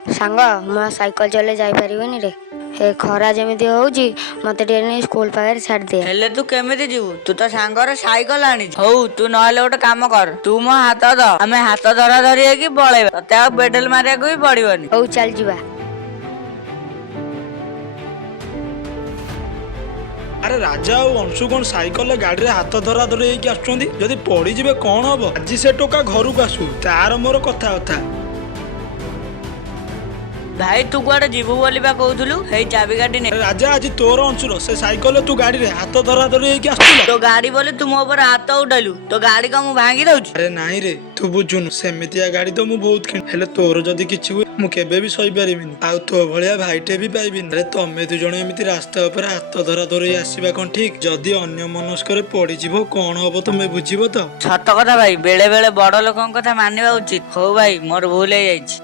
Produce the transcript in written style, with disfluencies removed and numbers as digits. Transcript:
ସାଙ୍ଗ ମୁଁ ସାଇକେଲ ଚଲେଇ ଯାଇପାରିବିନି ରେ। ଏ ଖରା ଯେମିତି ହଉଛି ମତେ ଟିକେ ନେଇ ସ୍କୁଲ ପାଖରେ ଛାଡ଼ିଦିଏ। ହେଲେ ତୁ କେମିତି ଯିବୁ? ତୁ ତ ସାଙ୍ଗର ସାଇକେଲ ଆଣିଛୁ। ହଉ ତୁ ନହେଲେ ଗୋଟେ କାମ କର, ତୁ ମୋ ହାତ ଧ, ଆମେ ହାତ ଧରା ଧରି ହେଇକି ପଳେଇବା। ତତେ ଆଉ ପେଡାଲ ମାରିବାକୁ ବି ପଡିବନି। ହଉ ଚାଲ ଯିବା। ଆରେ ରାଜା ଆଉ ଅଂଶୁ କଣ ସାଇକେଲରେ ଗାଡିରେ ହାତ ଧରା ଧରି ହେଇକି ଆସୁଛନ୍ତି? ଯଦି ପଡିଯିବେ କଣ ହବ? ଆଜି ସେ ଟୋକା ଘରକୁ ଆସୁ, ତାର ମୋର କଥାବାର୍ତ୍ତା। ଭାଇ ତୁ କୁଆଡେ ଯିବୁ ବୋଲି ବା କହୁଥିଲୁ? ହେଇ ଚାବିକାଠି ନେ। ଆରେ ରାଜା ଆଜି ତୋର ଅଂଶୁର ସେ ସାଇକେଲରେ ତୁ ଗାଡିରେ ହାତ ଧରା ଧରି ହେଇକି ଆସୁଥିଲ। ତୋ ଗାଡି ବୋଲି ତୁ ମୋ ଉପରେ ହାତ ଉଠେଇଲୁ। ତୋ ଗାଡି କଣ ମୁଁ ଭାଙ୍ଗି ଦଉଛି? ଆରେ ନାଇଁ ରେ, ତୁ ବୁଝୁନୁ, ସେମିତିଆ ଗାଡି ତ ମୁଁ ବହୁତ କିଣି, ହେଲେ ତୋର ଯଦି କିଛି ହୁଏ ମୁଁ କେବେ ବି ସହିପାରିବିନି। ଆଉ ତୋ ଭଳିଆ ଭାଇଟେ ବି ପାଇବିନି। ଆରେ ତମେ ଦି ଜଣ ଏମିତି ରାସ୍ତା ଉପରେ ହାତ ଧରା ଧରି ଆସିବା କଣ ଠିକ? ଯଦି ଅନ୍ୟ ମନସ୍କରେ ପଡିଯିବ କଣ ହବ ତମେ ବୁଝିବ ତ? ସତ କଥା ଭାଇ, ବେଳେ ବେଳେ ବଡ ଲୋକଙ୍କ କଥା ମାନିବା ଉଚିତ। ହଉ ଭାଇ ମୋର ଭୁଲ ହେଇଯାଇଛି।